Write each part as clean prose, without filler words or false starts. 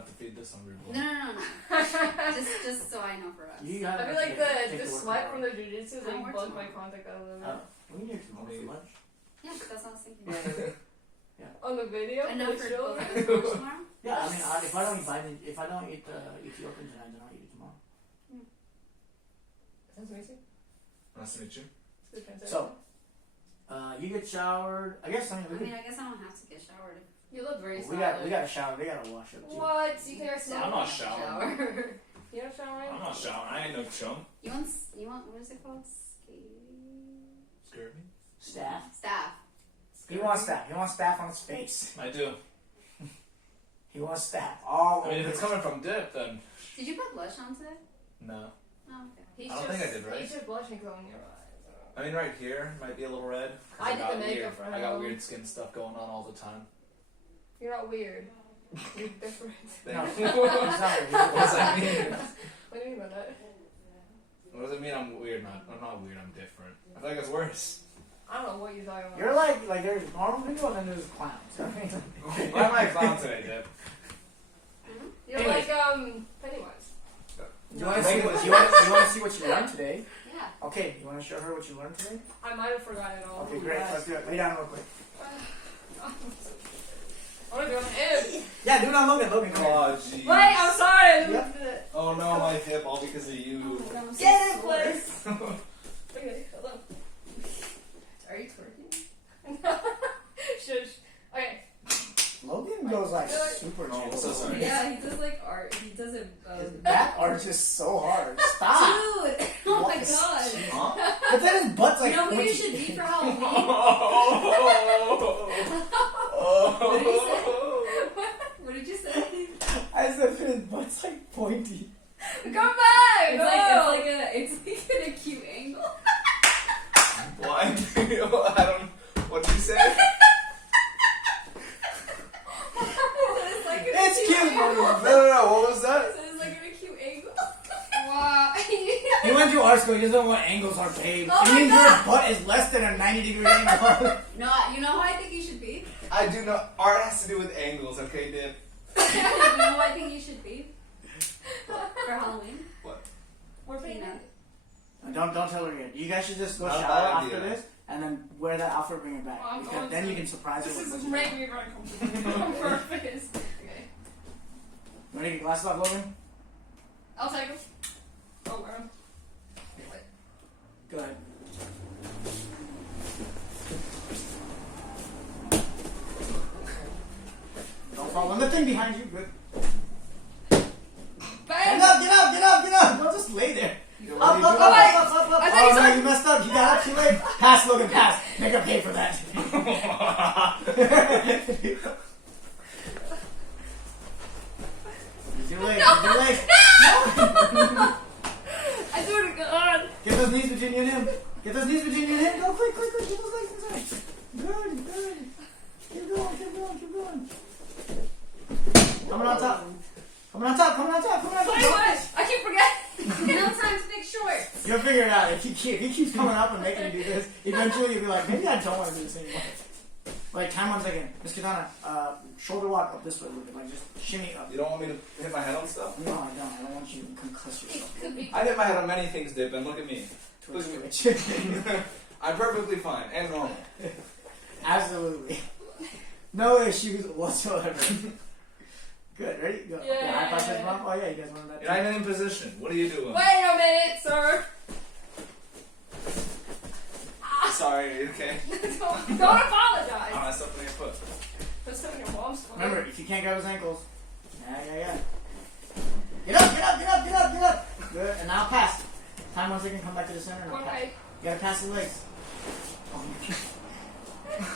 have to feed this hungry boy. No. just so I know for us. I feel like the sweat from the jujitsu like bugged my contact out a little bit. We need to go for lunch. Yeah, that's what I was thinking. Yeah. On the video? And now for show? lunch tomorrow? Yeah, I mean, if I don't eat Ethiopian tonight, then I'll eat it tomorrow. Nice to meet you. Nice to meet you. It's good translation. So, you get showered. I guess I guess I don't have to get showered. You look very we solid. got to shower. They got to wash up too. What? You can't shower? I'm not showering. You're not showering? I'm not showering. I ain't no chum. You want what is it called? Scared me? Staff. Staff. He wants staff. He wants staff on his face. I do. He wants staff all I mean, if over it's his- coming from dip, then Did you put blush on today? no. Oh, okay. He's I don't think I did, right? He's just blushing on your eyes. I mean, right here might be a little red. 'Cause I did got the makeup weird. for I got him. weird skin stuff going on all the time. You're not weird. You're different. No, Thank he's you. not. What does that mean? What do you mean by that? What does it mean I'm weird? I'm not weird, I'm different. I feel like it's worse. I don't know what you're talking about. You're like there's normal people and then there's clowns. Why am I a clown today, Dip? You're Anyways. like Pennywise. You want to see what you want to see what you learned today? Yeah. Okay, you want to show her what you learned today? I might have forgotten it all. Okay, great. Let's do it. Lay down real quick. I want to do it on Ed. Yeah, do it on Logan. Logan, come here. Oh, jeez. Wait, I'm sorry. Yep. Oh no, my hip, all because of you. Oh, I'm so Get it, sore. please. Okay, hold on. Are you twerking? Shush. Okay. Logan goes like super Oh, I'm gentle. so sorry. Yeah, he does like art. He does it. His back arches so hard. Stop. Dude! Oh my What? god! Huh? But then his butt's like. You know who you pointy. should be for Halloween? What did you say? I said his butt's like pointy. Come back. It's like an acute angle. Why? I don't. What did you say? It's like an It's acute cute, angle. No. What was that? It's like an acute angle. Wow. He went to art school. He doesn't know what angles are, babe. Oh it my means God. your butt is less than a 90-degree angle. No, you know who I think you should be? I do know. Art has to do with angles, okay, Dip? You know who I think you should be? For Halloween? What? We're paying Peanut. Don't tell her yet. You guys should just go Not a shower bad after idea. this and then wear that outfit, bring it back. Oh, I'm Because going then to. you can surprise her This with is what you making me very comfortable on purpose. Okay. You want to get your glasses off, Logan? I'll take them. Oh, wear them. Go ahead. Don't fall on the thing behind you. Good. Bang! Get up, get up, get up, get up. Don't just lay there. What Up, are you up, up, doing? wait. up, up, up. I thought Oh, you no, said- you messed up. You got up too late. Pass, Logan, pass. Make her pay for that. You're too late. You're too late. I swear to God. Get those knees between you and him. Get those knees between you and him. Go quick, quick, quick. Get those legs inside. Good, good. Keep going, keep going, keep going. Coming on top. Coming on top, coming on top, coming on top. Wait, what? I keep forgetting. No time to make shorts. You'll figure it out. If he keeps coming up and making you do this, eventually you'll be like, maybe I don't want to do this anymore. Like, time 1 second. Miss Katana, shoulder walk up this way a little bit. Like, just shimmy up. You don't want me to hit my head on stuff? No, I don't. I don't want you to concuss yourself. Could be. I hit my head on many things, Dip, and look at me. Twitch, twitch. I'm perfectly fine and normal. Absolutely. No issues whatsoever. Good. Ready? Go. Yeah. Okay, high five to his mom. Oh, yeah, you guys wanted that You're not even in position. What are you doing? Wait a minute, sir. Sorry, okay? Don't apologize. I messed up on your foot. That's something your mom's fault. Remember, if you can't grab his ankles. Yeah. Get up, get up, get up, get up, get up. Good. And now pass. Time 1 second, come back to the center. And One pass. way. You gotta pass the legs. Oh my God.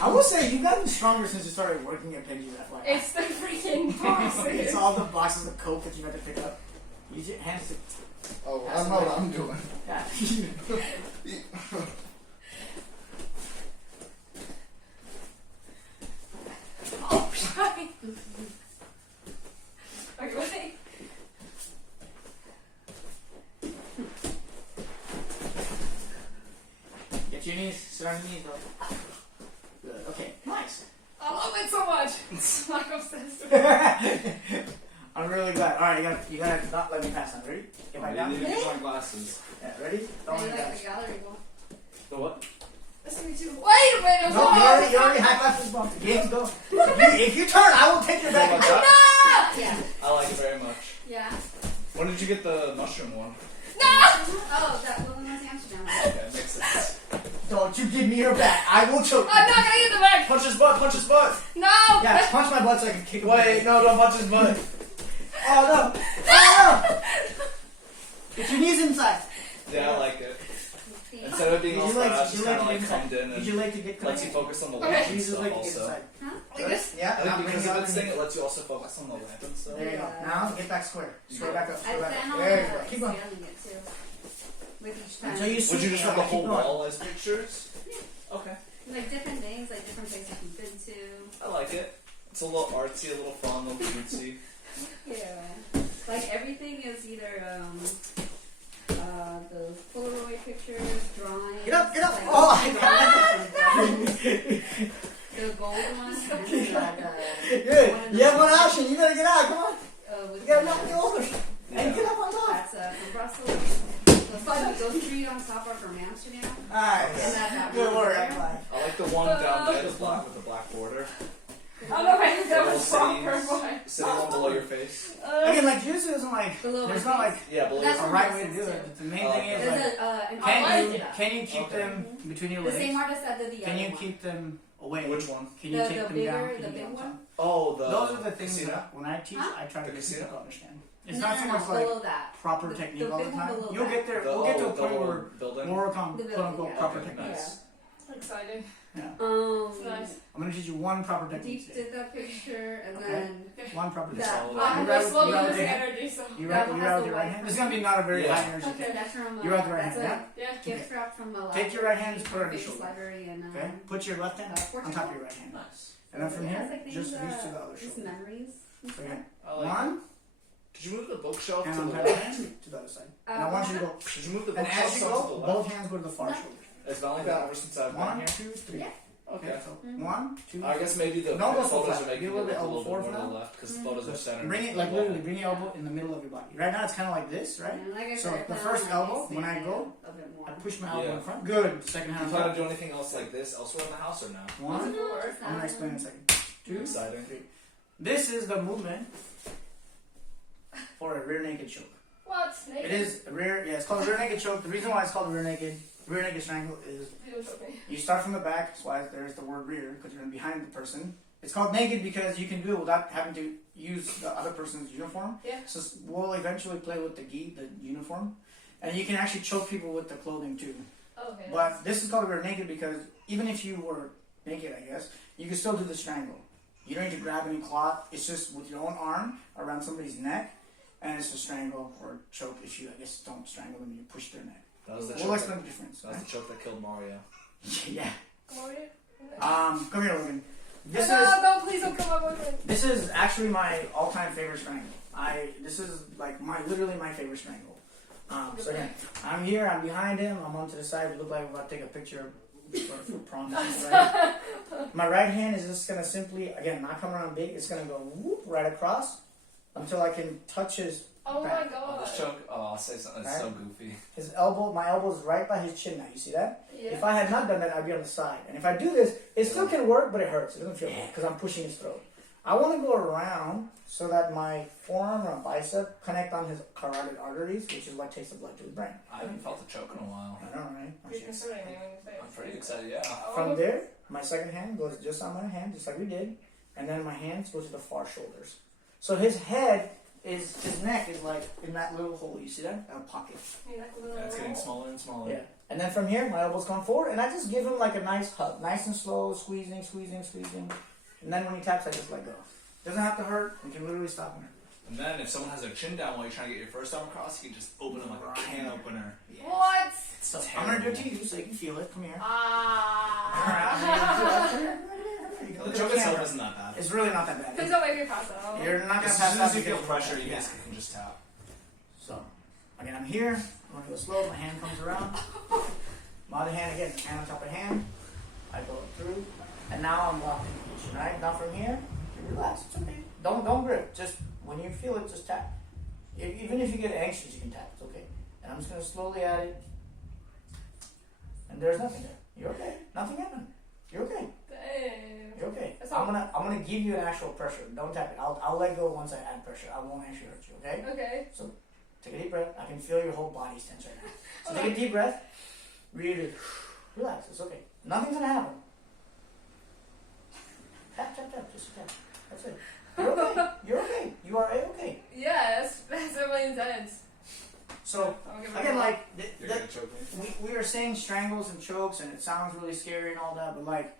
I will say, you've gotten stronger since you started working at Penji's FYI. It's the freaking boxes. It's all the boxes of coke that you had to pick up. Use your hands to... Oh, I know what I'm doing. Yeah. Oh, right. Okay, wait. Get your knees. Sit on your knees, bro. Good. Okay. Nice. I love it so much. It's like obsessed. I'm really glad. All right, you gotta not let me pass on. Ready? Get back You down. need to get my glasses. Yeah, ready? How Don't do you let me like pass. the gallery one? The what? Let's me too. Wait a minute. I'm No, sorry. you already high five this bump. The game's going. If you turn, I will take your back. What's that? Yeah. I like it very much. Yeah. When did you get the mushroom one? Oh, that one was Amsterdam. Okay, makes sense. Don't you give me your back. I will choke you. I'm not gonna get the back. Punch his butt, punch his butt! No. Yeah, punch my butt so I can kick him. Wait, no, don't punch his butt. Oh, no. Oh, no. Get your knees inside. Yeah, I like it. See? Instead of it being all Did you like fast, to just get kind of like inside? comes in Did and you like to get lets you connected? focus on the Okay. lamp and Jesus, stuff like to get also. inside. Huh? Like this. Yeah, I now think bring because it of up its and thing, it lets you also focus on the lamp and stuff. there you go. Now get back square. Square back up. I Square back plan up. on There you go. Keep going. scaling it too. With each time. Until you see. Would you just have the whole Keep going. wall as pictures? Okay. Like different things, like different places you've been to. I like it. It's a little artsy, a little fun, a little cutesy. Yeah. Like everything is either the Polaroid pictures, drawings. Get up, get up. like, Oh, I the gold one. Good. You have one option. You better get out. Come on. With You gotta knock me over. Yeah. And get up on top. That's from Brussels. Those three on top are from Amsterdam. Alright. And that Good one work. there. Fine. I like the one down there, the black with the black border. I don't know if I think that Little was proper. cities, sitting one below your face. Again, like jiu-jitsu isn't like. Below There's my not face. like Yeah, below That's a your what right my way to do sister. it. The main I thing like is There's like, an can artist. you keep Okay. them between your The same legs? artist that did the Can other you one. keep them away? Which one? Can you The- take the them bigger- down? the Can you big get on one? top? Oh, the Those are the things casino? that when I teach, Huh? I try to The get casino? people to understand. It's No, not no, so no, much like below that. proper The technique all the big one time. below You'll that. get there. The, We'll get to a the point whole where building. more The quote building, unquote yeah. proper Okay, technique. nice. Exciting. Yeah. It's nice. I'm gonna teach you one proper technique. Deep today. did that picture and Okay. then One proper That- technique. Solid. I'm You just ready- slowly you ready losing with your energy, so. You That right, one you has right the with your right white hand. This is gonna be not a very Yeah. high energy. okay, that's from You right with your right that's hand, a Yeah. gift wrap from a Take your right hand, put it on your face shoulder. library and Okay? Put your left hand on Portugal? top of your right hand. Nice. And then from it has, here, like, things, just reach to the other just shoulder. memories. and Okay. stuff. I like One, it. Did you move the bookshelf and to on the top of your left? hand to the other side. And I want you to go. Did you move the And bookshelf as you some go, to the both left? hands go to the far No. shoulder. It's not like that ever since I've been One, here. two, three. Yeah. Okay. So Mhm. 1, 2. I guess maybe the No, go so photos flat. are making Be a it little look bit a little elbow bit forward more to for the now. left because the photos are centered. Bring it like literally bring your elbow in the middle of your body. Right now it's kind of like this, right? And like I So said, I the plan first on, elbow, like, when I expanding go, a bit more. I push my elbow Yeah. in front. Good. Second Do hand you on plan top. to do anything else like this elsewhere in the house or no? One. No, I'm gonna explain in a second. 2, Exciting. 3. This is the movement for a rear naked choke. What? It is a rear. Yeah, it's called a rear naked choke. The reason why it's called a rear naked strangle is You don't show me. you start from the back. That's why there's the word rear because you're behind the person. It's called naked because you can do it without having to use the other person's uniform. Yeah. So we'll eventually play with the gi, the uniform, and you can actually choke people with the clothing too. Okay. But this is called rear naked because even if you were naked, I guess, you can still do the strangle. You don't need to grab any cloth. It's just with your own arm around somebody's neck, and it's a strangle or choke if you, I guess, don't strangle them and you push their neck. That was the We'll choke. explain the difference. That was the choke that killed Mario. Yeah. Gloria? Come here, Logan. This no, is no, please don't come up with it. this is actually my all-time favorite strangle. This is like literally my favorite strangle. So again, I'm here. I'm behind him. I'm on to the side. We look like we're about to take a picture for prom. Right? My right hand is just gonna simply, again, not coming around big. It's gonna go whoop right across until I can touch his Oh my back. Oh, god. this choke. Oh, I'll say something. It's so goofy. His elbow. My elbow is right by his chin now. You see that? Yeah. If I had not done that, I'd be on the side. And if I do this, it still can work, but it hurts. It doesn't feel good because I'm pushing his throat. I want to go around so that my forearm or bicep connect on his carotid arteries, which is what takes the blood to his brain. I haven't felt a choke in a while. I know, right? You're considering me when you say it. I'm pretty excited, yeah. From there, my second hand goes just on my hand, just like we did, and then my hands go to the far shoulders. So his neck is like in that little hole. You see that? A pocket. Yeah, it's getting smaller and smaller. Yeah. And then from here, my elbows come forward, and I just give him like a nice hug, nice and slow, squeezing. And then when he taps, I just let go. Doesn't have to hurt. We can literally stop him. And then if someone has their chin down while you're trying to get your first arm across, you can just open them like a can opener. What? So I'm gonna do it to you so you can feel it. Come here. Ah. The choke itself isn't that bad. It's really not that bad. Please don't make me pass out. You're not gonna As pass soon out as you feel because- pressure, you yeah. basically can just tap. So again, I'm here. I'm gonna go slow. My hand comes around. My other hand again, hand on top of hand. I go through, and now I'm locked in position. Right now from here, you relax. It's okay. Don't grip. Just when you feel it, just tap. Even if you get anxious, you can tap. It's okay. And I'm just gonna slowly add it. And there's nothing there. You're okay. Nothing happened. You're okay. Damn. You're okay. That's I'm gonna give you an actual pressure. Don't tap it. I'll let go once I add pressure. I won't actually hurt you. Okay. Okay. So take a deep breath. I can feel your whole body's tense right now. So take a deep breath. Really relax. It's okay. Nothing's gonna happen. Tap, tap, tap. Just tap. That's it. You're okay. You're okay. You are okay. Yeah, that's really intense. So I'll give it again, a- like You're gonna choke me. we are saying strangles and chokes, and it sounds really scary and all that, but like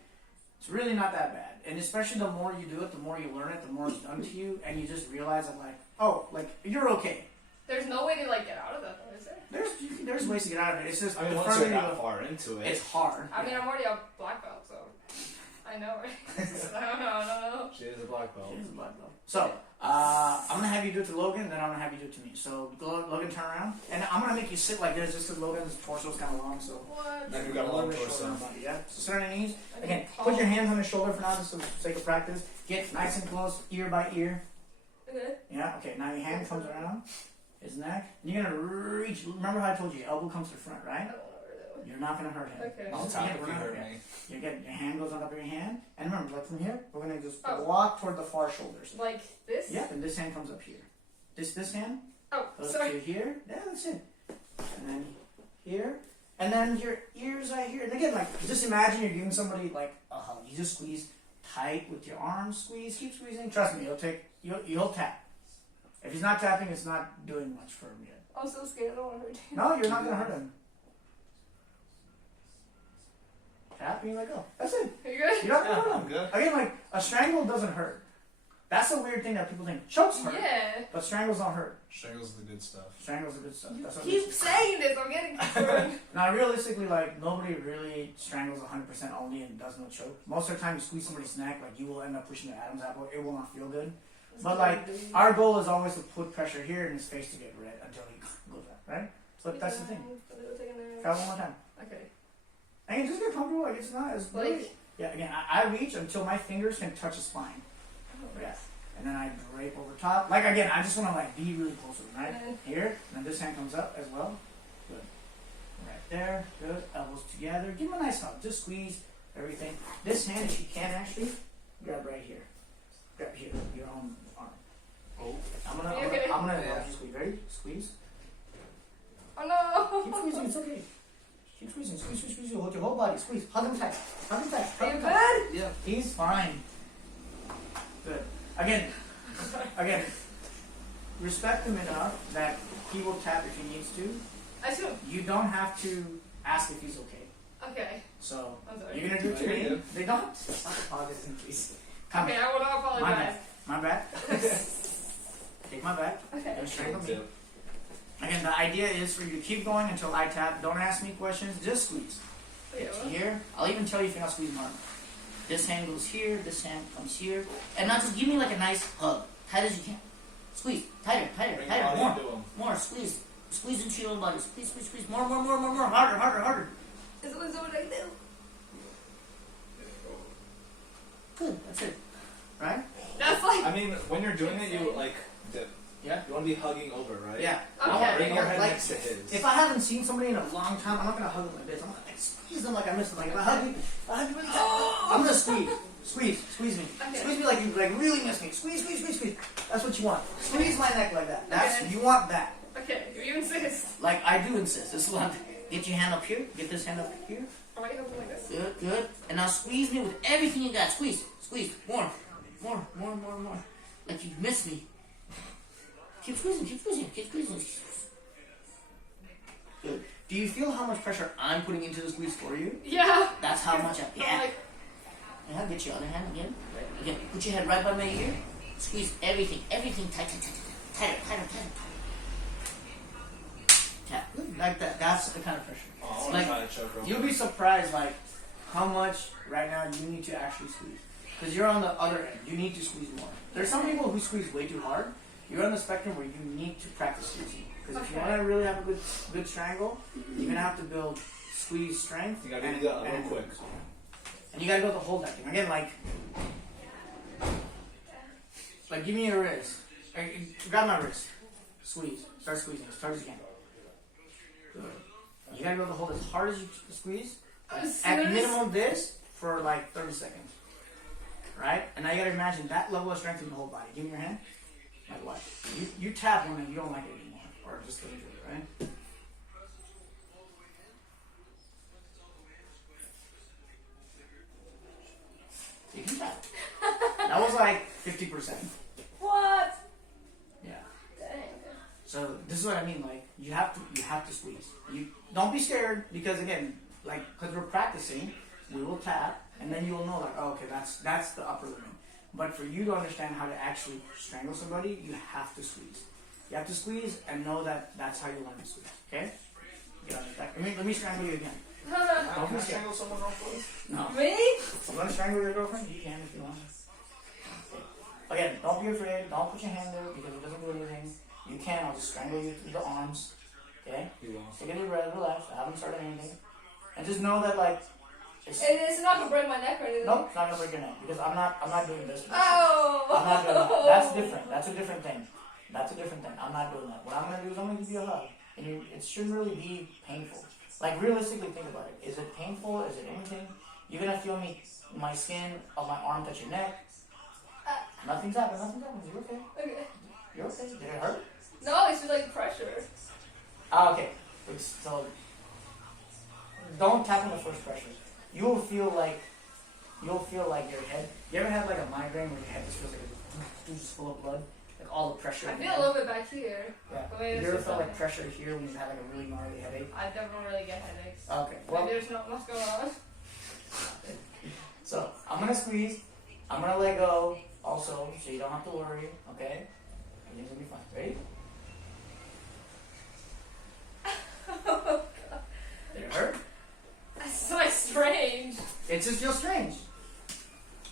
it's really not that bad. And especially the more you do it, the more you learn it, the more it's done to you, and you just realize that like, oh, like you're okay. There's no way to like get out of that though, is there? There's ways to get out of it. It's just I mean, the once further you're you that go, far into it, it's hard. I mean, I'm already a black belt, so I know, right? I don't know. she is a black belt. It is a black belt. So I'm gonna have you do it to Logan, then I'm gonna have you do it to me. So Logan, turn around, and I'm gonna make you sit like this, just because Logan's torso is kind of long. So What? Like you got a long little bit torso. shorter body, yeah. So sit on your knees. I Again, need put your tall. hands on his shoulder for now, just for the sake of practice. Get nice and close, ear by ear. Okay. Yeah, okay, now your hand comes around his neck. You're gonna reach, remember how I told you, your elbow comes to the front, I right? don't know where that was. You're not gonna hurt him. Okay. I'll Just tap again, if we're you not hurt gonna- me. your hand goes on top of your hand. And remember, like from here, we're gonna just Oh. walk toward the far shoulders. Like this? Yep, and this hand comes up here. This hand Oh, goes sorry. to here. Yeah, that's it. And then here. And then your ears right here. And again, like, just imagine you're giving somebody, like, a hug. You just squeeze tight with your arms. Squeeze, keep squeezing. Trust me, you'll tap. If he's not tapping, it's not doing much for him yet. I'm so scared. I don't want to hurt you. No, you're not going to hurt him. Tap and you let go. That's it. Are you good? You're not going to Yeah, hurt I'm him. good. Again, like, a strangle doesn't hurt. That's a weird thing that people think. Chokes hurt. Yeah. But strangles don't hurt. Strangles the good stuff. Strangles are good stuff. That's what Keep saying this. I'm getting concerned. Now, realistically, like, nobody really strangles 100% only and does no choke. Most of the time, you squeeze somebody's neck, like, you will end up pushing the Adam's apple. It will not feel good. But, like, our goal is always to put pressure here in his face to get red until he goes out, right? So that's the thing. Try one more time. Okay. And just get comfortable. Like, it's not as really. Like. Yeah, again, I reach until my fingers can touch his spine. Yeah. And then I drape over top. Like, again, I just want to, like, be really close with him, right? Here. And then this hand comes up as well. Good. Right there. Good. Elbows together. Give him a nice hug. Just squeeze everything. This hand, if you can actually, grab right here. Grab here. Your own arm. Oh. I'm gonna Yeah. watch you squeeze. Ready? Squeeze. Oh no. Keep squeezing. It's okay. Keep squeezing. Squeeze, squeeze, squeeze. Hold your whole body. Squeeze. Hug him tight. Hug him tight. Are Hug you him tight. good? Yeah. He's fine. Good. Again, respect him enough that he will tap if he needs to. I should. You don't have to ask if he's okay. Okay. So I'm sorry. you're gonna do it to No, you're me. good. They don't. Stop apologizing, please. Come. Okay, I will not My apologize. back. My back. Take my back. Okay. Go straight with me. Tip. Again, the idea is for you to keep going until I tap. Don't ask me questions. Just squeeze. Get to here. I'll even tell you if you're not squeezing hard. This hand goes here, this hand comes here. And now just give me like a nice hug. Tight as you can. Squeeze. Tighter, tighter, Bring tighter. your body More. into him. More. Squeeze. Squeeze into your own body. Squeeze, squeeze, squeeze. More. Harder, harder, harder. This is what I do. Good. That's it. Right? That's like. I mean, when you're doing it, you like dip. Yeah. You want to be hugging over, right? Yeah. Okay. Bring your head Like, next to his. if I haven't seen somebody in a long time, I'm not gonna hug them like this. I'm gonna like squeeze them like I miss them. Like if I hug you really tight, I'm gonna squeeze me. Okay. Squeeze me like you like really miss me. Squeeze. That's what you want. Squeeze my neck like that. That's Okay. you want that. Okay, you insist. Like I do insist. This is what I'm, get your hand up here. Get this hand up here. Am I gonna hold it like this? Good, good. And now squeeze me with everything you got. Squeeze. More. Like you miss me. Keep squeezing. Good. Do you feel how much pressure I'm putting into the squeeze for you? Yeah. That's how much I'm yeah. like, Yeah, get your other hand again. Again, put your head right by my ear. Squeeze everything tight. Tighter. Tap. Like that. That's the kind of pressure. Oh, I want Like, to try to choke real You'll quick. be surprised, like, how much right now you need to actually squeeze. Because you're on the other end. You need to squeeze more. There's some people who squeeze way too hard. You're on the spectrum where you need to practice squeezing. Because if you Okay. want to really have a good strangle, you're going to have to build squeeze strength. You gotta do that real quick. And you got to be able to hold that thing. Again, like give me your wrist. Grab my wrist. Squeeze. Start squeezing as hard as you can. Good. You gotta be able to hold as hard as you squeeze. At minimum this for like 30 seconds. Right? And now you gotta imagine that level of strength in the whole body. Give me your hand. Like what? You tap one and you don't like it anymore. Or just get into it, right? You can tap. That was like 50%. What? Yeah. Dang. So this is what I mean. Like you have to squeeze. You don't be scared because again, like because we're practicing, we will tap and then you will know like, oh, okay, that's the upper limit. But for you to understand how to actually strangle somebody, you have to squeeze. You have to squeeze and know that that's how you learn to squeeze. Okay? Get on your back. Let me strangle you again. Can I strangle someone real quick? No. Me? You want to strangle your girlfriend? You can if you want. Okay. Again, don't be afraid. Don't put your hand there because it doesn't do anything. You can. I'll just strangle you through the arms. Okay? You won't. Take a deep breath. Relax. I haven't started anything. And just know that like. It's not gonna break my neck or anything. Nope, it's not gonna break your neck because I'm not doing this. Oh. I'm not doing that. That's different. That's a different thing. That's a different thing. I'm not doing that. What I'm gonna do is I'm gonna give you a hug, and it shouldn't really be painful. Like realistically, think about it. Is it painful? Is it anything? You're gonna feel my skin of my arm touch your neck. Nothing's happened. Nothing's happened. You're okay. Okay. You're okay. Did it hurt? No, it's just like pressure. Okay. So don't tap on the first pressure. You'll feel like your head. You ever had like a migraine where your head just feels like it's full of blood, like all the pressure. I feel a little bit back here. Yeah. You ever felt like pressure here when you had like a really gnarly headache? I don't really get headaches. Okay. Well, Maybe there's not much going on. So I'm gonna squeeze. I'm gonna let go. Also, so you don't have to worry. Okay. Everything's gonna be fine. Ready? Did it hurt? That's so strange. It just feels strange.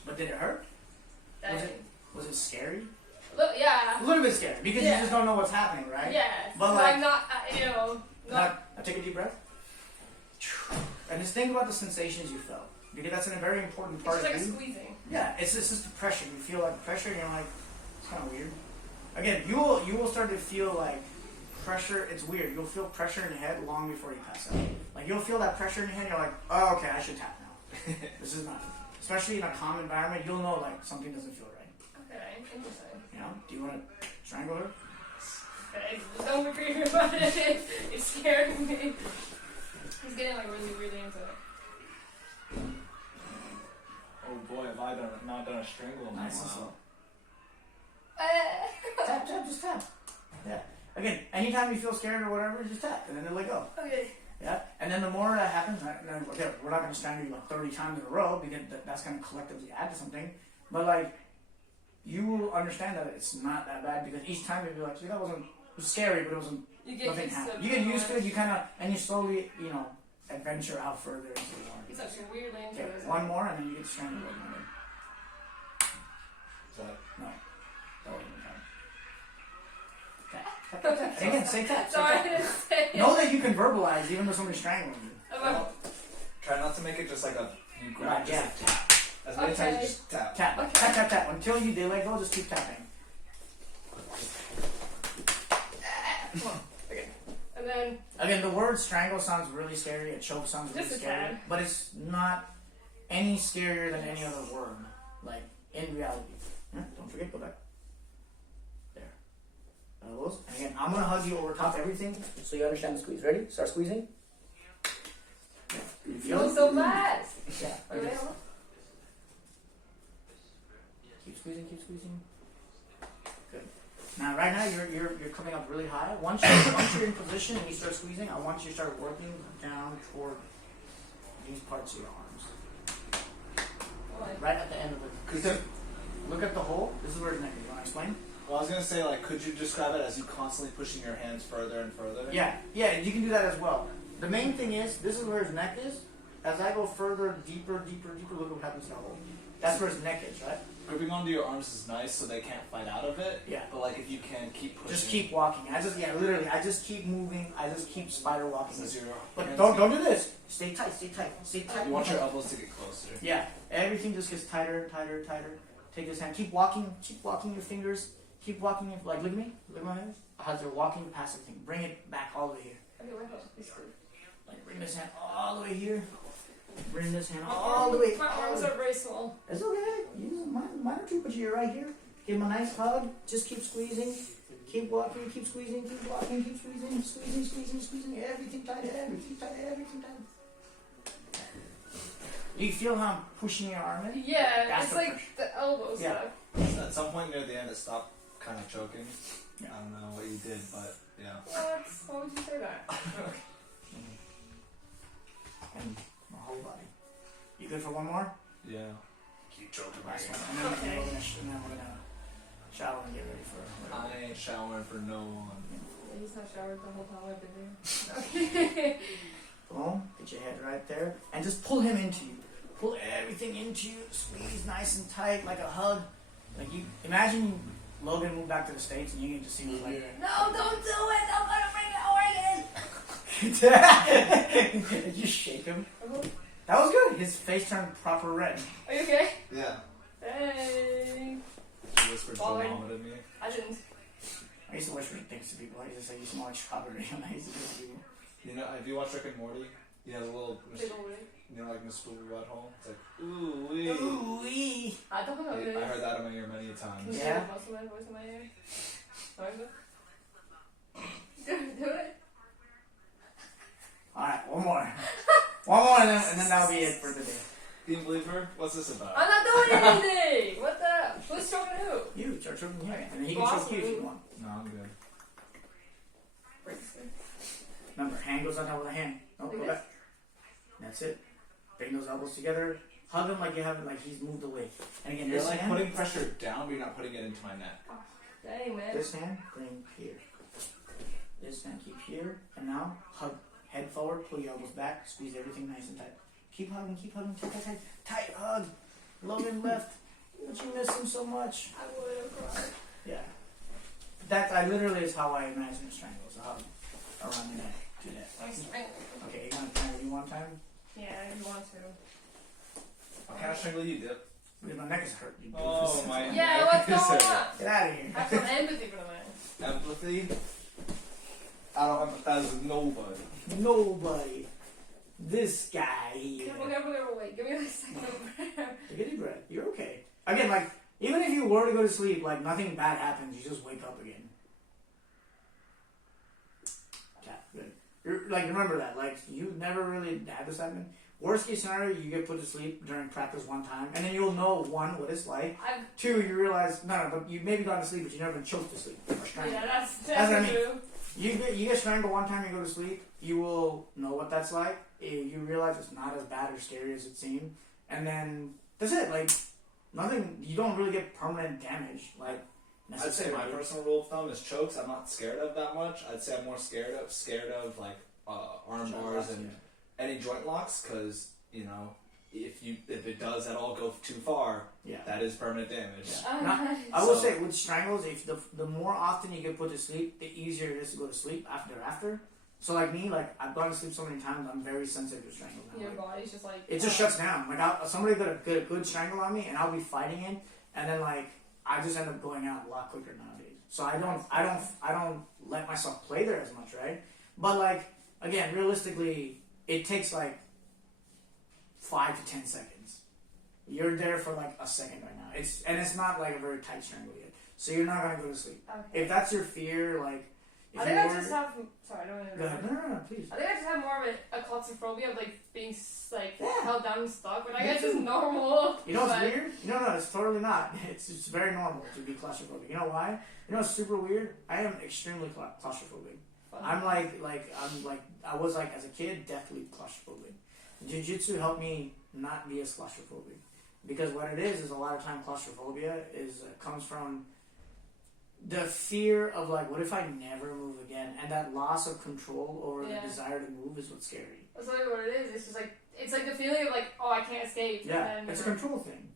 But did it hurt? Dang. Was it scary? Look, yeah. A little bit scary because you just don't know what's happening, right? Yeah. But But like, I'm not, now take a deep breath. And just think about the sensations you felt because that's a very important part it's like of a you. squeezing. Yeah, it's just the pressure. You feel like the pressure, and you're like, it's kind of weird. Again, you will start to feel like pressure. It's weird. You'll feel pressure in your head long before you pass out. Like you'll feel that pressure in your head. And you're like, oh, okay, I should tap now. This is not. Especially in a calm environment, you'll know like something doesn't feel right. Okay, interesting. You know? Do you want to strangle her? Okay, don't be creepy about it. It's scaring me. He's getting like really, really into it. Oh boy, have I not done a strangle in a Nice and slow. Uh, Tap, just tap. Yeah. Again, anytime you feel scared or whatever, just tap, and then they'll let go. okay. Yeah. And then the more that happens, then okay, we're not going to strangle you like 30 times in a row because that's going to collectively add to something. But like, you will understand that it's not that bad because each time you'll be like, see, that wasn't. It was scary, but it wasn't. You get Nothing used to happened. it. You get used to it. You kind of, and you slowly, adventure out further into the water. He's actually weirdly into Okay, it. one more, and then you get strangled. Is that? No, that wasn't the time. Tap, tap, tap. Again, say tap. Say Sorry, I tap. didn't say it. Know that you can verbalize even though somebody's strangling you. Well, try not to make it just like a you grab. Right, Just yeah. like tap. As many times Okay. you just tap. Tap, Okay. tap, tap, tap. Until they let go, just keep tapping. Come on. Okay. And then, Again, the word strangle sounds really scary. A choke sounds really Just a scary. tad. But it's not any scarier than any other word. Like, in reality. Yeah, don't forget, go back. There. Elbows. And again, I'm going to hug you over top everything so you understand the squeeze. Ready? Start squeezing. Yeah. You it feel feels it? so bad. Yeah. Okay, Okay. hold on. Keep squeezing, keep squeezing. Good. Now, right now, you're coming up really high. Once you're in position and you start squeezing, I want you to start working down toward these parts of your arms. Like, Right at the end of it. Because Look at the hole. This is where it's neck. You want to explain? well, I was gonna say like, could you describe it as you constantly pushing your hands further and further? Yeah, you can do that as well. The main thing is, this is where his neck is. As I go further, deeper, look what happens to the hole. That's where his neck is, right? Gripping onto your arms is nice, so they can't fight out of it. Yeah. But like, if you can keep pushing. Just keep walking. I just keep moving. I just keep spider walking. Since your But hands- don't do this. Stay tight, stay tight, stay tight. You want your elbows to get closer. Yeah, everything just gets tighter. Take this hand. Keep walking your fingers. keep walking. Like look at me. Look at my hands. As they're walking past the thing. Bring it back all the way here. Okay, wait, hold on. It's good. Like bring this hand all the way here. Bring this hand all the way. My arms are very small. It's okay. Mine are too, but you're right here. Give him a nice hug. Just keep squeezing. Keep walking. Keep squeezing. Keep walking. Keep squeezing. Squeezing. Everything tight. Everything tight. Do you feel how I'm pushing your arm in? Yeah, That's it's the like pressure. the elbow Yeah. stuff. At some point near the end, it stopped kind of choking. Yeah. I don't know what you did, but yeah. What? Why would you say that? And my whole body. You good for one more? Yeah. Keep choking my Last one. hand. And then we're gonna shower and get ready for. I ain't showering for no one. Yeah, he's not showered the whole time I've been here. Okay. Boom. Get your head right there, and just pull him into you. Pull everything into you. Squeeze nice and tight, like a hug. Like you imagine Logan moved back to the States, and you get to see him like, no, don't do it. I'm gonna bring the organ. Did you shake him? That was good. His face turned proper red. Are you okay? Yeah. Hey. She whispered to Forward. vomit at me. I didn't. I used to whisper things to people. I used to say, you smell like strawberry. And I used to do it to people. You know, have you watched Rick and Morty? He has a little, Big old wig. you know, like Miss Spooky butthole. It's like, ooh wee. Ooh wee. I don't know I this. heard that in my ear many Can times. you Yeah. do most of my voice in my ear? Do it. Alright, one more. One more, and then that'll be it for the day. Can you believe her? What's this about? I'm not doing anything! What the? Who's choking who? You, start choking here. And then he Go can choke awesome, you if you dude. want. No, I'm good. Breaks it. Remember, hand goes on top of the hand. No, Like go this? back. That's it. Bring those elbows together. Hug him like you haven't, like he's moved away. And again, You're this like hand, putting pressure down, but you're not putting it into my neck. Dang, man. this hand, bring here. This hand, keep here. And now, hug. Head forward, pull your elbows back, squeeze everything nice and tight. Keep hugging, tight. Tight hug. Logan left. But you miss him so much. I would have cried. Yeah. I literally is how I imagine a strangle. It's a hug around the neck. Do that. I'm strangling. Okay, you're gonna try to do one time? Yeah, if you want to. What kind of strangle you dip? Because my neck is hurt. You Oh, doofus. my Yeah, what's going on? Get out of here. Have some empathy for the man. Empathy? I don't empathize with nobody. Nobody. This guy here. Careful, wait. Give me a second. Take a deep breath. You're okay. Again, like, even if you were to go to sleep, like, nothing bad happens. You just wake up again. Yeah, good. Remember that. Like, you never really had this happen. Worst case scenario, you get put to sleep during practice one time, and then you'll know, one, what it's like. Two, you realize, but you maybe got to sleep, but you never been choked to sleep. Or strangled. Yeah, that's That's what I mean. true. You get strangled one time you go to sleep, you will know what that's like. You realize it's not as bad or scary as it seemed. And then, that's it. Like, nothing, you don't really get permanent damage. Like, I'd say my necessarily. personal rule of thumb is chokes. I'm not scared of that much. I'd say I'm more scared of like arm bars and any joint locks, because you know if it does at all go too far, Yeah. that is permanent damage. Now, I will say with strangles, if the more often you get put to sleep, the easier it is to go to sleep after. So like me, like I've gone to sleep so many times, I'm very sensitive to strangles now. Your Like, body's just like... it just shuts down. Like somebody got a good strangle on me, and I'll be fighting it, and then like I just end up going out a lot quicker nowadays. So I don't let myself play there as much, right? But like again, realistically, it takes like 5 to 10 seconds. You're there for like a second right now. It's not like a very tight strangle yet, so you're not gonna go to sleep. Okay. If that's your fear, like if I think I just have... Sorry, I don't want to... Go ahead. No, please. I think I just have more of a claustrophobia of like being like Yeah. held down and stuck, but I Me guess it's too. normal. You know what's but- weird? No, it's totally not. It's very normal to be claustrophobic. You know why? You know what's super weird? I am extremely claustrophobic. I was like as a kid, deathly claustrophobic. Jiu-jitsu helped me not be as claustrophobic, because what it is a lot of time claustrophobia comes from the fear of like, what if I never move again, and that loss of control over the desire to move is what's scary. That's really what it is. It's just like the feeling of like, oh, I can't escape. Yeah, and then it's a control thing.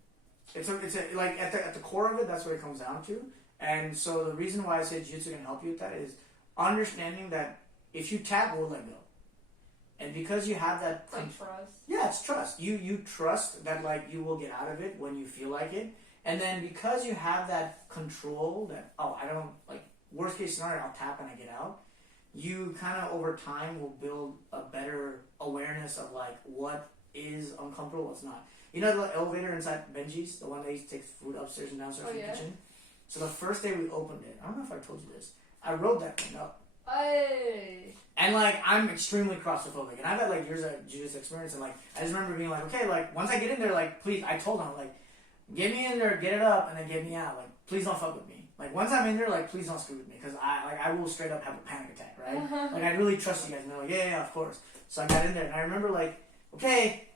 It's like at the core of it, that's what it comes down to. And so the reason why I say jiu-jitsu can help you with that is understanding that if you tap, we'll let go. And because you have that... It's like trust. Yeah, it's trust. You trust that like you will get out of it when you feel like it. And then because you have that control that, oh, I don't, like, worst case scenario, I'll tap and I get out, you kind of over time will build a better awareness of, like, what is uncomfortable, what's not. You know the elevator inside Benji's, the one that used to take food upstairs and downstairs from the kitchen? So the first day we opened it, I don't know if I told you this, I rode that thing up. Hey. And, like, I'm extremely claustrophobic. And I've had, like, years of Judas experience. And, like, I just remember being like, okay, like, once I get in there, like, please, I told him, like, get me in there, get it up, and then get me out. Like, please don't fuck with me. Like, once I'm in there, like, please don't screw with me. Because I will straight up have a panic attack, right? Like, I really trust you guys. And they're like, yeah, of course. So I got in there. And I remember, like, okay.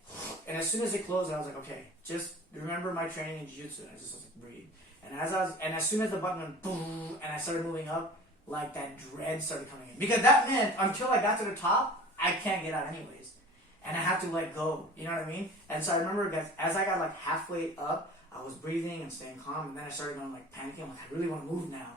And as soon as it closed, I was like, okay, just remember my training in jiu-jitsu. And I just was like, breathe. And as soon as the button went boom, and I started moving up, like, that dread started coming in. Because that meant, until I got to the top, I can't get out anyways. And I have to let go. You know what I mean? And so I remember, guys, as I got, like, halfway up, I was breathing and staying calm. And then I started going, like, panicking. I'm like, I really want to move now.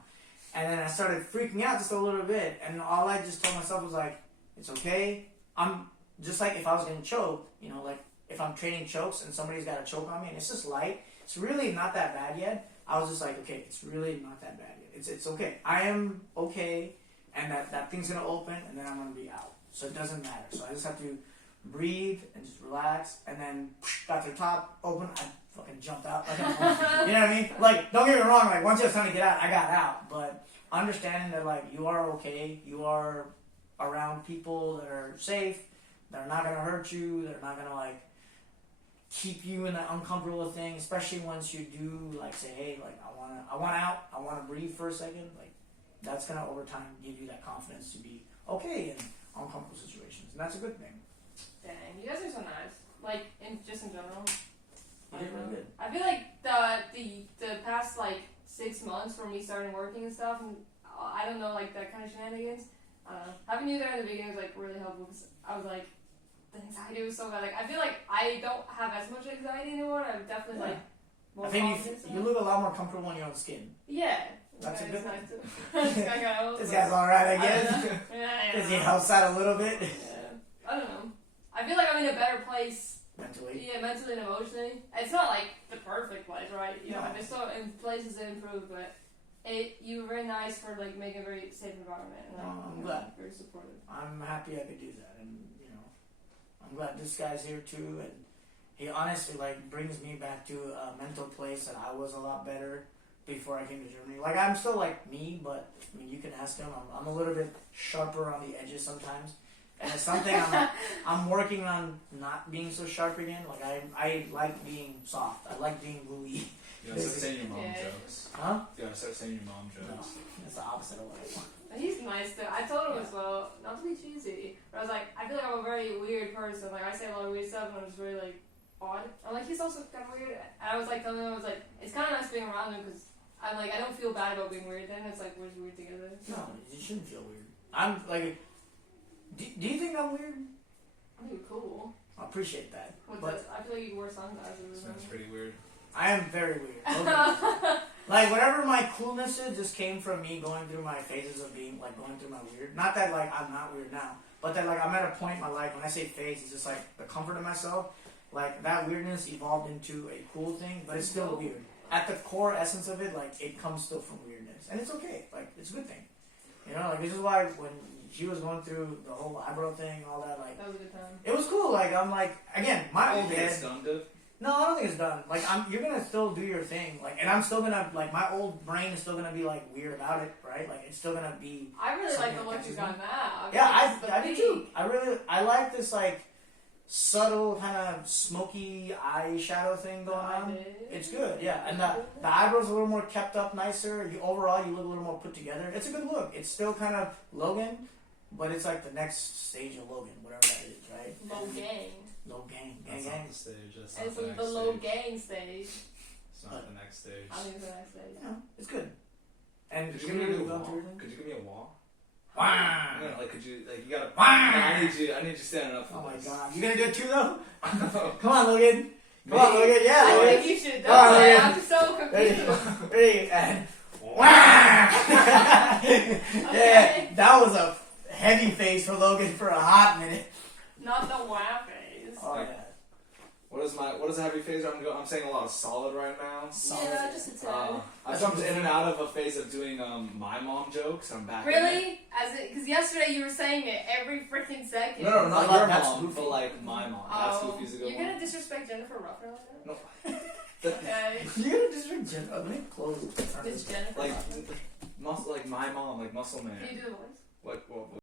And then I started freaking out just a little bit. And all I just told myself was, like, it's okay. I'm just like if I was getting choked, you know, like, if I'm training chokes and somebody's got a choke on me and it's just light, it's really not that bad yet. I was just like, okay, it's really not that bad yet. It's okay. I am okay, and that thing's gonna open, and then I'm gonna be out. So it doesn't matter. So I just have to breathe and just relax, and then got to the top, open, I fucking jumped out. Like, you know what I mean? Like, don't get me wrong. Like, once it was time to get out, I got out. But understanding that, like, you are okay, you are around people that are safe, that are not gonna hurt you, that are not gonna, like, keep you in that uncomfortable thing, especially once you do, like, say, hey, like, I want out, I want to breathe for a second. Like, that's gonna over time give you that confidence to be okay in uncomfortable situations, and that's a good thing. Dang, you guys are so nice. Like, in general. You did really good. I feel like the past, like, 6 months for me starting working and stuff, and I don't know, like, that kind of shenanigans. Having you there in the beginning was, like, really helpful because I was like, the anxiety was so bad. Like, I feel like I don't have as much anxiety anymore. I'm definitely like more I think confident. you look a lot more comfortable in your own skin. Yeah. That's a good thing. Nice this This guy's alright, I guess. Yeah. Does he helps out a little bit? Yeah. I don't know. I feel like I'm in a better place. Mentally. Yeah, mentally and emotionally. It's not like the perfect place, right? You know, No. there's still in places to improve, but you were very nice for like making a very safe environment. And I'm glad. Very supportive. I'm happy I could do that, and you know, I'm glad this guy's here too, and he honestly like brings me back to a mental place that I was a lot better before I came to Germany. Like, I'm still like me, but I mean, you can ask him. I'm a little bit sharper on the edges sometimes, and it's something I'm working on not being so sharp again. Like, I like being soft. I like being gluey. You gotta start saying your mom jokes. Huh? You gotta start saying your mom No, jokes. that's the opposite of what I want. He's nice too. I told him as well, not to be cheesy, but I was like, I feel like I'm a very weird person. Like, I say a lot of weird stuff, and I'm just really like odd. I'm like, he's also kind of weird. And I was like telling him, I was like, it's kind of nice being around him because I'm like, I don't feel bad about being weird. Then it's like we're weird together. No, you shouldn't feel weird. I'm like, do you think I'm weird? I think you're cool. I appreciate that. But I feel like you wear sunglasses. Sounds pretty weird. I am very weird. Okay. Like, whatever my coolness is just came from me going through my phases of being, like, going through my weird. Not that, like, I'm not weird now, but that, like, I'm at a point in my life, when I say phase, it's just, like, the comfort of myself. Like, that weirdness evolved into a cool thing, but it's still weird. At the core essence of it, like, it comes still from weirdness. And it's okay. Like, it's a good thing. You know, like, this is why when she was going through the whole eyebrow thing and all that, like, that was a good time. it was cool. Like, I'm like, again, my old head. It's done, dude. No, I don't think it's done. Like, you're gonna still do your thing. Like, and I'm still gonna, like, my old brain is still gonna be, like, weird about it, right? Like, it's still gonna be. I really like the something look that you catches got me. now. Yeah, I do too. I like this, like, subtle kind of smoky eyeshadow thing going on. It's good, yeah. And the eyebrows are a little more kept up, nicer. Overall, you look a little more put together. It's a good look. It's still kind of Logan, but it's like the next stage of Logan, whatever that is, right? Low gang. Low gang, That's gang, not gang. the stage. That's It's not the the next low stage. gang stage. It's not the next stage. I think it's the next stage. Yeah, it's good. And Could you give me a go wall? through everything? Could you give me a wall? Wow. No, like, could you, like, you gotta. Wow. I need you standing up for Oh my this. god. You gonna do it too, though? Come on, Logan. Come on, Logan. Yeah, I Logan. think you should. Come on, Don't Logan. I'm so confused. Ready, and wow! Okay. Yeah, that was a heavy face for Logan for a hot minute. Not the wow face. Oh yeah. What is the heavy phase? I'm saying a lot of solid right now. Yeah, just a tad. I jumped in and out of a phase of doing my mom jokes. I'm back. In it. Really? Because yesterday you were saying it every freaking second. No, not Like, your that's mom, goofy. but like my mom. That's Goofy's a good You're one. gonna disrespect Jennifer Ruffner like that? No. Okay. You're gonna disrespect Jennifer. Let me close. It's Jennifer Like Ruffner. like my mom, like Muscle Man. Can you do the voice? What